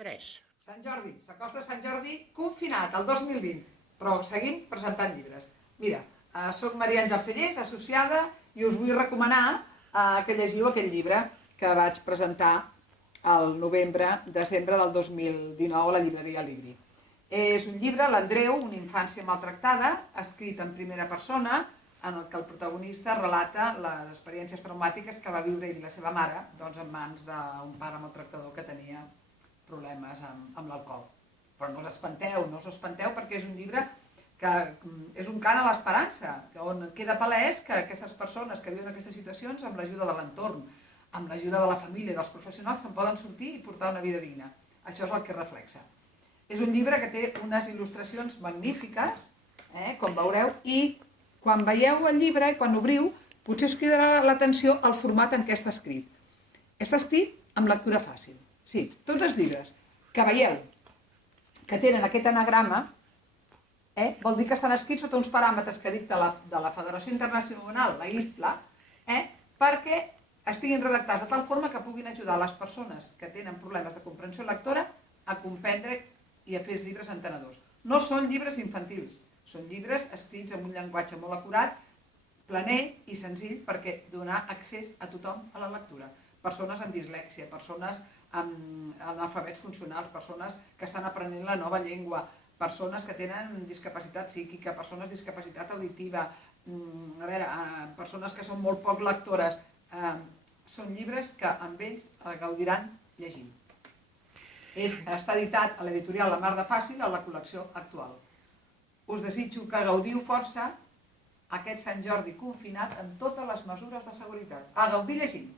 3. Sant Jordi, s'acosta Sant Jordi confinat, el 2020, però seguim presentant llibres. Mira, soc Maria Àngels Cellers, associada, i us vull recomanar que llegiu aquest llibre que vaig presentar el novembre-desembre del 2019 a la llibreria Libri. És un llibre, l'Andreu, una infància maltractada, escrit en primera persona, en el que el protagonista relata les experiències traumàtiques que va viure ell i la seva mare en mans d'un pare maltractador que tenia problemes amb l'alcohol. Però no us espanteu perquè és un llibre que és un cant a l'esperança, on queda palès que aquestes persones que viuen aquestes situacions, amb l'ajuda de l'entorn, amb l'ajuda de la família i dels professionals, se'n poden sortir i portar una vida digna. Això és el que reflexa. És un llibre que té unes il·lustracions magnífiques, com veureu, i quan veieu el llibre i quan obriu, potser us cridarà l'atenció el format en què està escrit. Està escrit amb lectura fàcil. Sí, tots els llibres que veieu que tenen aquest anagrama vol dir que estan escrits sota uns paràmetres que dicta de la Federació Internacional, la IFLA, perquè estiguin redactats de tal forma que puguin ajudar les persones que tenen problemes de comprensió lectora a comprendre i a fer llibres entenedors. No són llibres infantils, són llibres escrits amb un llenguatge molt acurat, planer i senzill perquè donar accés a tothom a la lectura. Persones amb dislèxia, persones amb analfabets funcionals, persones que estan aprenent la nova llengua, persones que tenen discapacitat psíquica, persones amb discapacitat auditiva, persones que són molt poc lectores. Són llibres que amb ells gaudiran llegint. Està editat a l'editorial La Mar de Fàcil, a la col·lecció actual. Us desitjo que gaudiu força aquest Sant Jordi confinat amb totes les mesures de seguretat. A gaudir llegint!